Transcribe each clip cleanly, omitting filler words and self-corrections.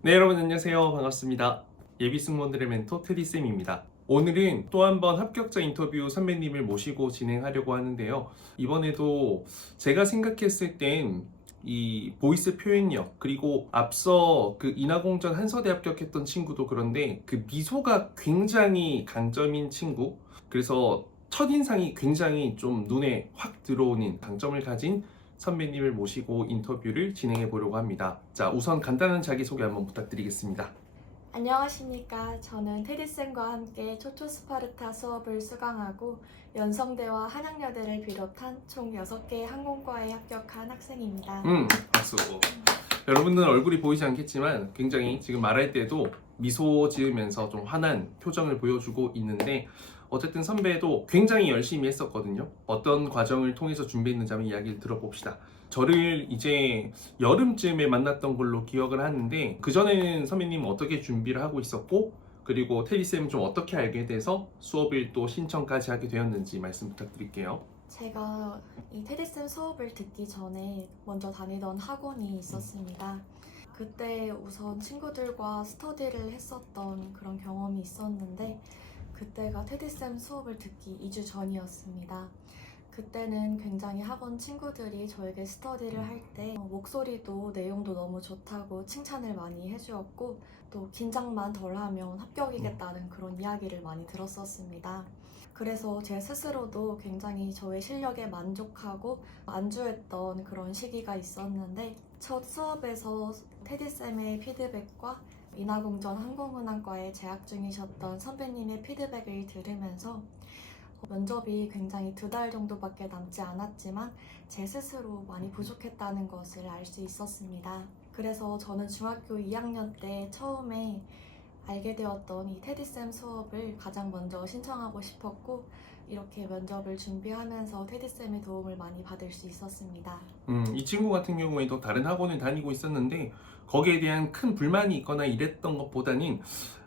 네, 여러분 안녕하세요. 반갑습니다. 예비 승무원들의 멘토 테디쌤입니다. 오늘은 또 한 번 합격자 인터뷰 선배님을 모시고 진행하려고 하는데요. 이번에도 제가 생각했을 땐 이 보이스 표현력, 그리고 앞서 그 인하공전 한서대 합격했던 친구도 그런데 그 미소가 굉장히 강점인 친구, 그래서 첫인상이 굉장히 좀 눈에 확 들어오는 강점을 가진 선배님을 모시고 인터뷰를 진행해 보려고 합니다. 자, 우선 간단한 자기소개 한번 부탁드리겠습니다. 안녕하십니까. 저는 테디쌤과 함께 초초스파르타 수업을 수강하고 연성대와 한양여대를 비롯한 총 6개의 항공과에 합격한 학생입니다. 박수. 여러분들은 얼굴이 보이지 않겠지만 굉장히 지금 말할 때도 미소 지으면서 좀 환한 표정을 보여주고 있는데, 어쨌든 선배도 굉장히 열심히 했었거든요. 어떤 과정을 통해서 준비했는지 한번 이야기를 들어봅시다. 저를 이제 여름쯤에 만났던 걸로 기억을 하는데, 그전에는 선배님은 어떻게 준비를 하고 있었고, 그리고 테리쌤은 좀 어떻게 알게 돼서 수업을 또 신청까지 하게 되었는지 말씀 부탁드릴게요. 제가 이 테디쌤 수업을 듣기 전에 먼저 다니던 학원이 있었습니다. 그때 우선 친구들과 스터디를 했었던 그런 경험이 있었는데, 그때가 테디쌤 수업을 듣기 2주 전이었습니다. 그때는 굉장히 학원 친구들이 저에게 스터디를 할 때 목소리도 내용도 너무 좋다고 칭찬을 많이 해주었고, 또 긴장만 덜하면 합격이겠다는 그런 이야기를 많이 들었었습니다. 그래서 제 스스로도 굉장히 저의 실력에 만족하고 안주했던 그런 시기가 있었는데, 첫 수업에서 테디쌤의 피드백과 인하공전 항공운항과에 재학 중이셨던 선배님의 피드백을 들으면서 면접이 굉장히 2달 정도밖에 남지 않았지만 제 스스로 많이 부족했다는 것을 알 수 있었습니다. 그래서 저는 중학교 2학년 때 처음에 알게 되었던 이 테디쌤 수업을 가장 먼저 신청하고 싶었고, 이렇게 면접을 준비하면서 테디쌤의 도움을 많이 받을 수 있었습니다. 이 친구 같은 경우에도 다른 학원을 다니고 있었는데 거기에 대한 큰 불만이 있거나 이랬던 것보다는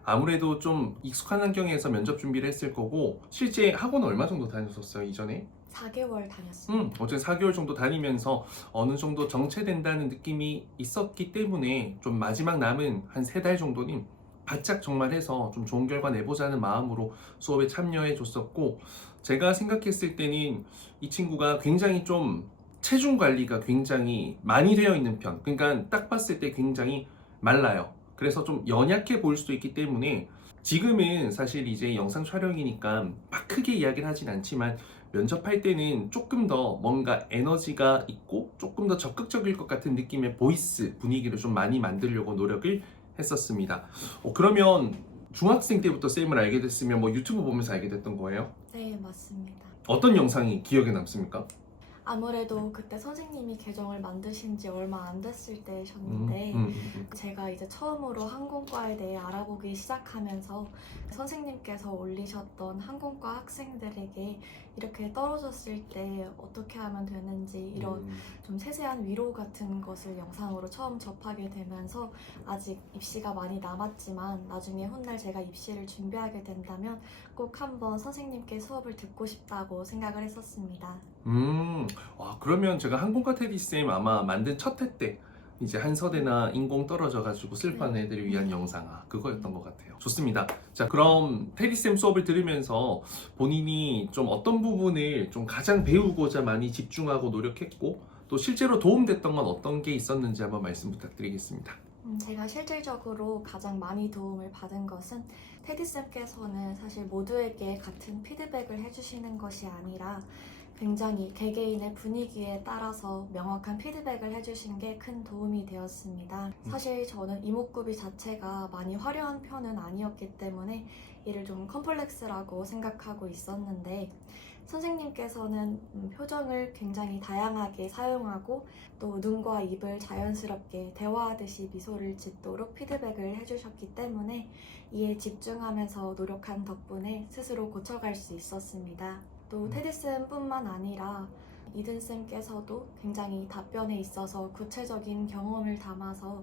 아무래도 좀 익숙한 환경에서 면접 준비를 했을 거고, 실제 학원 얼마 정도 다녔었어요, 이전에? 4개월 다녔습니다. 어제 4개월 정도 다니면서 어느 정도 정체된다는 느낌이 있었기 때문에 좀 마지막 남은 한 3달 정도는 바짝 정말 해서 좀 좋은 결과 내보자는 마음으로 수업에 참여해 줬었고, 제가 생각했을 때는 이 친구가 굉장히 좀 체중 관리가 굉장히 많이 되어 있는 편, 그러니까 딱 봤을 때 굉장히 말라요. 그래서 좀 연약해 보일 수도 있기 때문에, 지금은 사실 이제 영상 촬영이니까 막 크게 이야기를 하진 않지만 면접할 때는 조금 더 뭔가 에너지가 있고 조금 더 적극적일 것 같은 느낌의 보이스 분위기를 좀 많이 만들려고 노력을 했었습니다. 그러면 중학생 때부터 쌤을 알게 됐으면 뭐 유튜브 보면서 알게 됐던 거예요? 네, 맞습니다. 어떤 영상이 기억에 남습니까? 아무래도 그때 선생님이 계정을 만드신 지 얼마 안 됐을 음, 때셨는데, 음, 음. 제가 이제 처음으로 항공과에 대해 알아보기 시작하면서 선생님께서 올리셨던 항공과 학생들에게 이렇게 떨어졌을 때 어떻게 하면 되는지 이런 좀 세세한 위로 같은 것을 영상으로 처음 접하게 되면서, 아직 입시가 많이 남았지만 나중에 훗날 제가 입시를 준비하게 된다면 꼭 한번 선생님께 수업을 듣고 싶다고 생각을 했었습니다. 와, 그러면 제가 항공과 테디쌤 아마 만든 첫 회 때 이제 한서대나 인공 떨어져가지고 슬퍼하는 네. 애들을 위한 영상, 그거였던 것 같아요. 좋습니다. 자, 그럼 테디쌤 수업을 들으면서 본인이 좀 어떤 부분을 좀 가장 배우고자 많이 집중하고 노력했고, 또 실제로 도움됐던 건 어떤 게 있었는지 한번 말씀 부탁드리겠습니다. 제가 실질적으로 가장 많이 도움을 받은 것은, 테디쌤께서는 사실 모두에게 같은 피드백을 해주시는 것이 아니라 굉장히 개개인의 분위기에 따라서 명확한 피드백을 해주신 게 큰 도움이 되었습니다. 사실 저는 이목구비 자체가 많이 화려한 편은 아니었기 때문에 이를 좀 컴플렉스라고 생각하고 있었는데, 선생님께서는 표정을 굉장히 다양하게 사용하고 또 눈과 입을 자연스럽게 대화하듯이 미소를 짓도록 피드백을 해주셨기 때문에 이에 집중하면서 노력한 덕분에 스스로 고쳐갈 수 있었습니다. 또 테디쌤뿐만 아니라 이든쌤께서도 굉장히 답변에 있어서 구체적인 경험을 담아서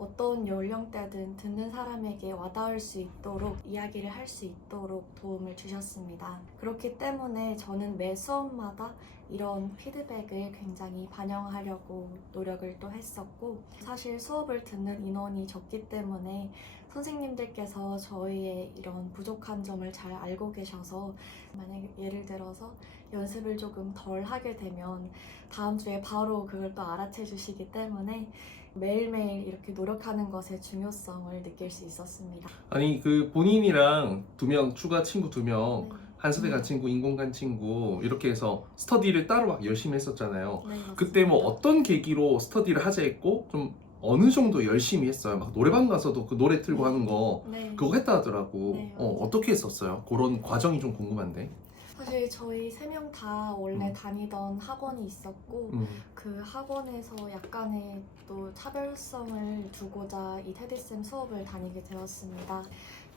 어떤 연령대든 듣는 사람에게 와닿을 수 있도록 이야기를 할 수 있도록 도움을 주셨습니다. 그렇기 때문에 저는 매 수업마다 이런 피드백을 굉장히 반영하려고 노력을 또 했었고, 사실 수업을 듣는 인원이 적기 때문에 선생님들께서 저희의 이런 부족한 점을 잘 알고 계셔서, 만약에 예를 들어서 연습을 조금 덜 하게 되면 다음 주에 바로 그걸 또 알아채 주시기 때문에 매일매일 이렇게 노력하는 것의 중요성을 느낄 수 있었습니다. 아니 그 본인이랑 2명 추가 친구 2명 네. 한서대 간 친구, 인공간 친구 이렇게 해서 스터디를 따로 막 열심히 했었잖아요. 네, 맞습니다. 그때 뭐 어떤 계기로 스터디를 하자 했고 좀 어느 정도 열심히 했어요? 막 노래방 가서도 그 노래 틀고 하는 거 네. 그거 했다 하더라고. 네, 맞아요. 어떻게 했었어요? 그런 과정이 좀 궁금한데. 사실 저희 3명 다 원래 음. 다니던 학원이 있었고, 그 학원에서 약간의 또 차별성을 두고자 이 테디쌤 수업을 다니게 되었습니다.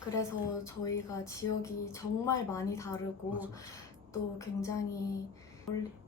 그래서 저희가 지역이 정말 많이 다르고 맞아. 또 굉장히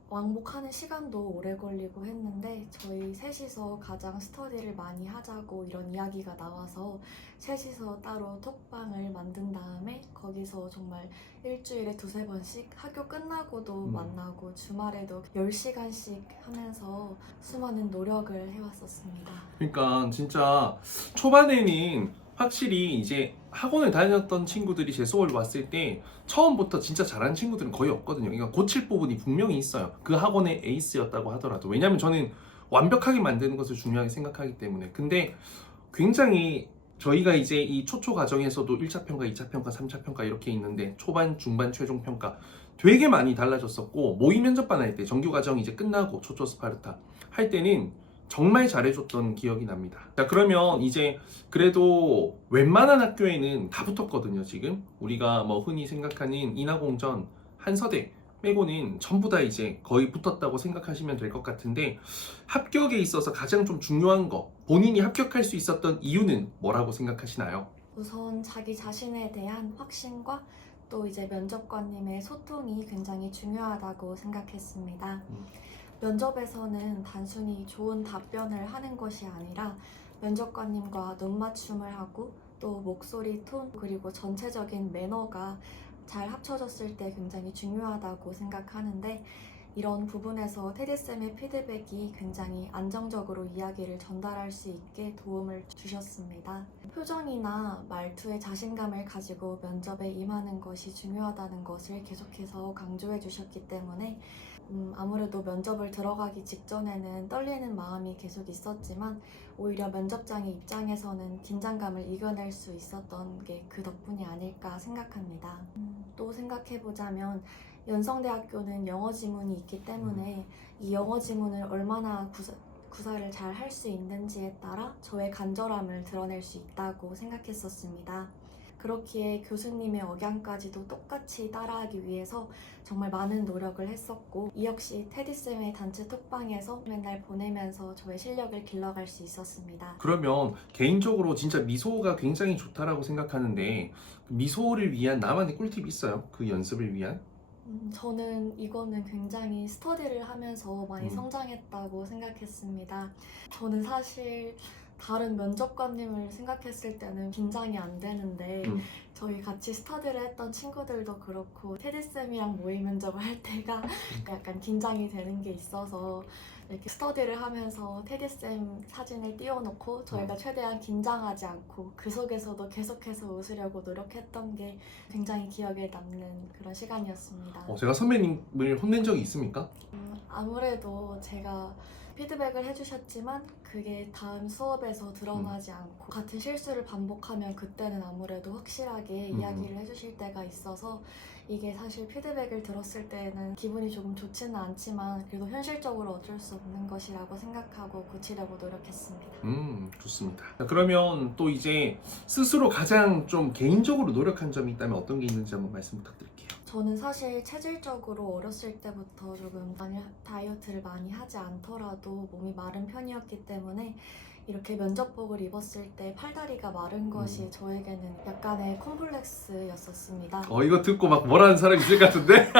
왕복하는 시간도 오래 걸리고 했는데, 저희 셋이서 가장 스터디를 많이 하자고 이런 이야기가 나와서 셋이서 따로 톡방을 만든 다음에 거기서 정말 일주일에 2-3번씩 학교 끝나고도 만나고 주말에도 10시간씩 하면서 수많은 노력을 해왔었습니다. 그러니까 진짜 초반에는 확실히 이제 학원을 다녔던 친구들이 제 수업을 왔을 때 처음부터 진짜 잘하는 친구들은 거의 없거든요. 그러니까 고칠 부분이 분명히 있어요. 그 학원의 에이스였다고 하더라도. 왜냐면 저는 완벽하게 만드는 것을 중요하게 생각하기 때문에. 근데 굉장히 저희가 이제 이 초초 과정에서도 1차 평가, 2차 평가, 3차 평가 이렇게 있는데 초반, 중반, 최종 평가 되게 많이 달라졌었고, 모의 면접반 할 때 정규 과정 이제 끝나고 초초 스파르타 할 때는 정말 잘해줬던 기억이 납니다. 자, 그러면 이제 그래도 웬만한 학교에는 다 붙었거든요. 지금 우리가 뭐 흔히 생각하는 인하공전, 한서대 빼고는 전부 다 이제 거의 붙었다고 생각하시면 될 것 같은데, 합격에 있어서 가장 좀 중요한 거, 본인이 합격할 수 있었던 이유는 뭐라고 생각하시나요? 우선 자기 자신에 대한 확신과 또 이제 면접관님의 소통이 굉장히 중요하다고 생각했습니다. 면접에서는 단순히 좋은 답변을 하는 것이 아니라 면접관님과 눈 맞춤을 하고 또 목소리 톤 그리고 전체적인 매너가 잘 합쳐졌을 때 굉장히 중요하다고 생각하는데, 이런 부분에서 테디쌤의 피드백이 굉장히 안정적으로 이야기를 전달할 수 있게 도움을 주셨습니다. 표정이나 말투에 자신감을 가지고 면접에 임하는 것이 중요하다는 것을 계속해서 강조해 주셨기 때문에 아무래도 면접을 들어가기 직전에는 떨리는 마음이 계속 있었지만 오히려 면접장의 입장에서는 긴장감을 이겨낼 수 있었던 게 그 덕분이 아닐까 생각합니다. 또 생각해보자면 연성대학교는 영어 지문이 있기 때문에 이 영어 지문을 얼마나 구사를 잘 할 수 있는지에 따라 저의 간절함을 드러낼 수 있다고 생각했었습니다. 그렇기에 교수님의 억양까지도 똑같이 따라하기 위해서 정말 많은 노력을 했었고, 이 역시 테디쌤의 단체 톡방에서 맨날 보내면서 저의 실력을 길러갈 수 있었습니다. 그러면 개인적으로 진짜 미소가 굉장히 좋다라고 생각하는데, 미소를 위한 나만의 꿀팁이 있어요? 그 연습을 위한? 저는 이거는 굉장히 스터디를 하면서 많이 음. 성장했다고 생각했습니다. 저는 사실 다른 면접관님을 생각했을 때는 긴장이 안 되는데 저희 같이 스터디를 했던 친구들도 그렇고 테디쌤이랑 모의 면접을 할 때가 약간 긴장이 되는 게 있어서 이렇게 스터디를 하면서 테디쌤 사진을 띄워놓고 저희가 최대한 긴장하지 않고 그 속에서도 계속해서 웃으려고 노력했던 게 굉장히 기억에 남는 그런 시간이었습니다. 제가 선배님을 혼낸 적이 있습니까? 아무래도 제가 피드백을 해주셨지만 그게 다음 수업에서 드러나지 않고 같은 실수를 반복하면 그때는 아무래도 확실하게 이야기를 해주실 때가 있어서 이게 사실 피드백을 들었을 때는 기분이 조금 좋지는 않지만 그래도 현실적으로 어쩔 수 없는 것이라고 생각하고 고치려고 노력했습니다. 좋습니다. 자, 그러면 또 이제 스스로 가장 좀 개인적으로 노력한 점이 있다면 어떤 게 있는지 한번 말씀 부탁드릴게요. 저는 사실 체질적으로 어렸을 때부터 조금 다이어트를 많이 하지 않더라도 몸이 마른 편이었기 때문에 이렇게 면접복을 입었을 때 팔다리가 마른 것이 저에게는 약간의 콤플렉스였었습니다. 이거 듣고 막 뭐라는 사람 있을 것 같은데?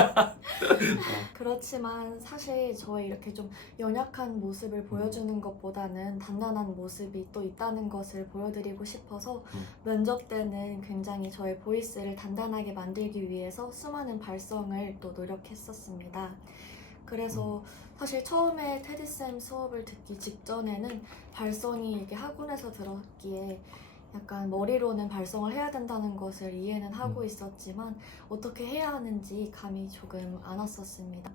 그렇지만 사실 저의 이렇게 좀 연약한 모습을 보여주는 것보다는 단단한 모습이 또 있다는 것을 보여드리고 싶어서 면접 때는 굉장히 저의 보이스를 단단하게 만들기 위해서 수많은 발성을 또 노력했었습니다. 그래서 사실 처음에 테디쌤 수업을 듣기 직전에는 발성이 이렇게 학원에서 들었기에 약간 머리로는 발성을 해야 된다는 것을 이해는 하고 있었지만 어떻게 해야 하는지 감이 조금 안 왔었습니다.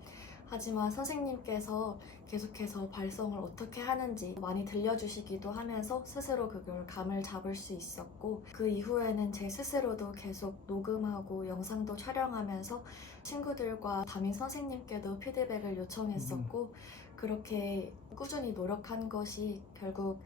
하지만 선생님께서 계속해서 발성을 어떻게 하는지 많이 들려주시기도 하면서 스스로 그걸 감을 잡을 수 있었고, 그 이후에는 제 스스로도 계속 녹음하고 영상도 촬영하면서 친구들과 담임 선생님께도 피드백을 요청했었고, 그렇게 꾸준히 노력한 것이 결국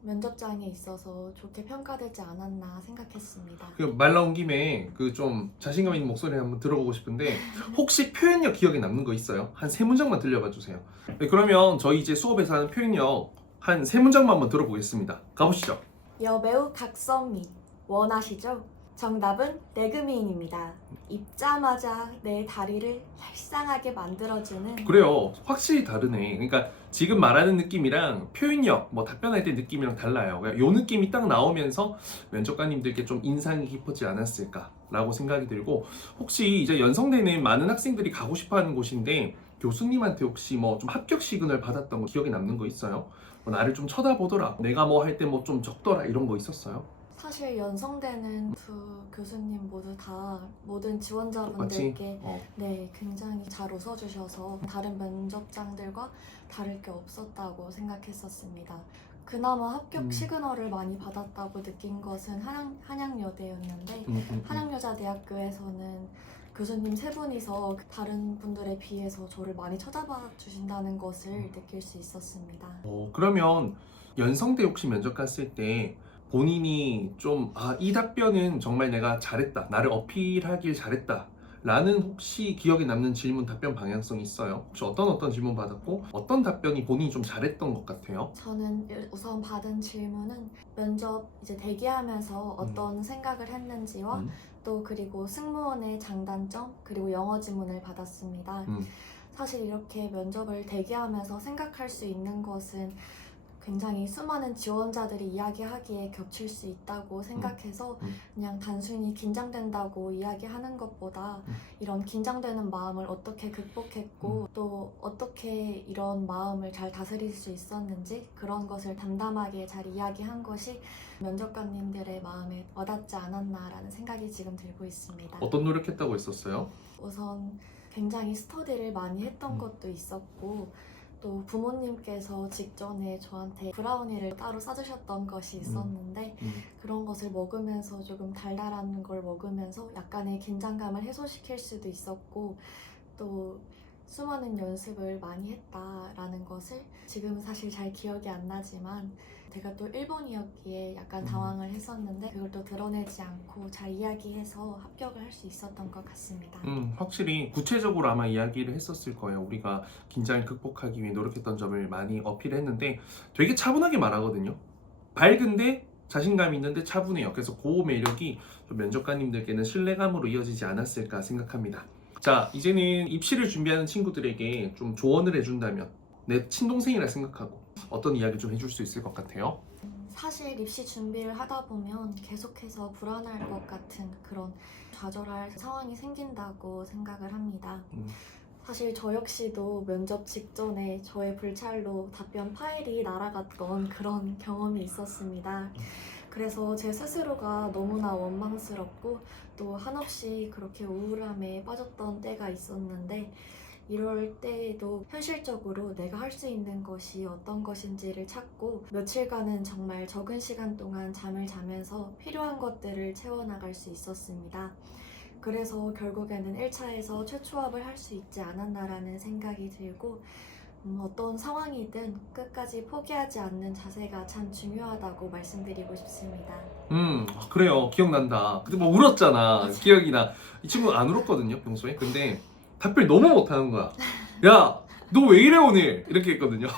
면접장에 있어서 좋게 평가되지 않았나 생각했습니다. 말 나온 김에 그 좀 자신감 있는 목소리 한번 들어보고 싶은데 혹시 표현력 기억에 남는 거 있어요? 한 3문장만 들려봐 주세요. 네, 그러면 저희 이제 수업에서 하는 표현력 한 3문장만 한번 들어보겠습니다. 가보시죠. 여배우 각선미 원하시죠? 정답은 레그미인입니다. 입자마자 내 다리를 얄쌍하게 만들어주는 그래요. 확실히 다르네. 그러니까 지금 말하는 느낌이랑 표현력, 뭐 답변할 때 느낌이랑 달라요. 그러니까 요 느낌이 딱 나오면서 면접관님들께 좀 인상이 깊었지 않았을까라고 생각이 들고, 혹시 이제 연성대는 많은 학생들이 가고 싶어하는 곳인데 교수님한테 혹시 뭐 좀 합격 시그널 받았던 거 기억에 남는 거 있어요? 뭐 나를 좀 쳐다보더라, 내가 뭐 할 때 뭐 좀 적더라, 이런 거 있었어요? 사실 연성대는 두 교수님 모두 다 모든 똑같이? 지원자분들께 네, 굉장히 잘 웃어주셔서 다른 면접장들과 다를 게 없었다고 생각했었습니다. 그나마 합격 시그널을 많이 받았다고 느낀 것은 한양여대였는데, 한양여자대학교에서는 교수님 3분이서 다른 분들에 비해서 저를 많이 쳐다봐 주신다는 것을 느낄 수 있었습니다. 그러면 연성대 혹시 면접 갔을 때 본인이 좀 이 답변은 정말 내가 잘했다, 나를 어필하길 잘했다 라는 혹시 기억에 남는 질문 답변 방향성이 있어요? 혹시 어떤 질문 받았고 어떤 답변이 본인이 좀 잘했던 것 같아요? 저는 우선 받은 질문은 면접 이제 대기하면서 어떤 생각을 했는지와 또 그리고 승무원의 장단점, 그리고 영어 지문을 받았습니다. 사실 이렇게 면접을 대기하면서 생각할 수 있는 것은 굉장히 수많은 지원자들이 이야기하기에 겹칠 수 있다고 생각해서 그냥 단순히 긴장된다고 이야기하는 것보다 이런 긴장되는 마음을 어떻게 극복했고 또 어떻게 이런 마음을 잘 다스릴 수 있었는지, 그런 것을 담담하게 잘 이야기한 것이 면접관님들의 마음에 와닿지 않았나라는 생각이 지금 들고 있습니다. 어떤 노력했다고 했었어요? 우선 굉장히 스터디를 많이 했던 것도 있었고, 또 부모님께서 직전에 저한테 브라우니를 따로 싸주셨던 것이 있었는데 그런 것을 먹으면서 조금 달달한 걸 먹으면서 약간의 긴장감을 해소시킬 수도 있었고, 또 수많은 연습을 많이 했다라는 것을 지금은 사실 잘 기억이 안 나지만 제가 또 일본이었기에 약간 당황을 했었는데 그걸 또 드러내지 않고 잘 이야기해서 합격을 할 수 있었던 것 같습니다. 확실히 구체적으로 아마 이야기를 했었을 거예요. 우리가 긴장을 극복하기 위해 노력했던 점을 많이 어필했는데 되게 차분하게 말하거든요. 밝은데 자신감 있는데 차분해요. 그래서 그 매력이 좀 면접관님들께는 신뢰감으로 이어지지 않았을까 생각합니다. 자, 이제는 입시를 준비하는 친구들에게 좀 조언을 해준다면 내 친동생이라 생각하고 어떤 이야기 좀 해줄 수 있을 것 같아요? 사실 입시 준비를 하다 보면 계속해서 불안할 것 같은 그런 좌절할 상황이 생긴다고 생각을 합니다. 사실 저 역시도 면접 직전에 저의 불찰로 답변 파일이 날아갔던 그런 경험이 있었습니다. 그래서 제 스스로가 너무나 원망스럽고 또 한없이 그렇게 우울함에 빠졌던 때가 있었는데, 이럴 때에도 현실적으로 내가 할 수 있는 것이 어떤 것인지를 찾고 며칠간은 정말 적은 시간 동안 잠을 자면서 필요한 것들을 채워나갈 수 있었습니다. 그래서 결국에는 1차에서 최초합을 할 수 있지 않았나라는 생각이 들고, 어떤 상황이든 끝까지 포기하지 않는 자세가 참 중요하다고 말씀드리고 싶습니다. 그래요. 기억난다. 그때 뭐 울었잖아. 맞아. 기억이 나. 이 친구 안 울었거든요, 평소에. 근데 답변 너무 못하는 거야. 야, 너 왜 이래 오늘? 이렇게 했거든요.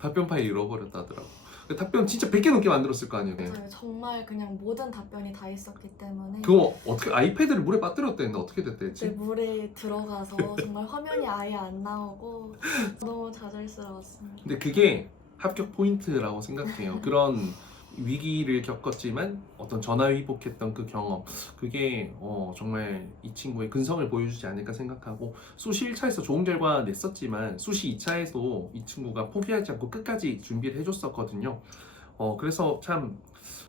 답변 파일 잃어버렸다 하더라고. 그 답변 진짜 100개 넘게 만들었을 거 아니에요. 맞아요. 정말 그냥 모든 답변이 다 있었기 때문에 그거 어떻게 아이패드를 물에 빠뜨렸대는데 어떻게 네, 됐댔지? 물에 들어가서 정말 화면이 아예 안 나오고 너무 좌절스러웠습니다. 근데 그게 합격 포인트라고 생각해요. 그런 위기를 겪었지만 어떤 전화위복했던 그 경험, 그게 정말 이 친구의 근성을 보여주지 않을까 생각하고, 수시 1차에서 좋은 결과 냈었지만 수시 2차에서 이 친구가 포기하지 않고 끝까지 준비를 해줬었거든요. 그래서 참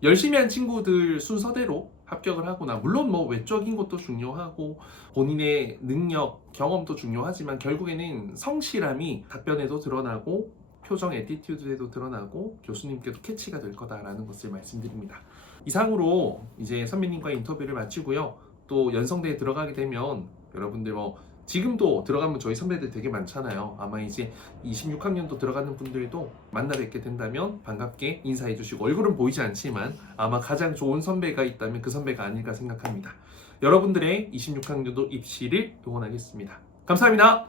열심히 한 친구들 순서대로 합격을 하거나, 물론 뭐 외적인 것도 중요하고 본인의 능력, 경험도 중요하지만 결국에는 성실함이 답변에도 드러나고 표정 애티튜드에도 드러나고 교수님께도 캐치가 될 거다라는 것을 말씀드립니다. 이상으로 이제 선배님과 인터뷰를 마치고요. 또 연성대에 들어가게 되면 여러분들 지금도 들어가면 저희 선배들 되게 많잖아요. 아마 이제 26학년도 들어가는 분들도 만나 뵙게 된다면 반갑게 인사해 주시고, 얼굴은 보이지 않지만 아마 가장 좋은 선배가 있다면 그 선배가 아닐까 생각합니다. 여러분들의 26학년도 입시를 응원하겠습니다. 감사합니다.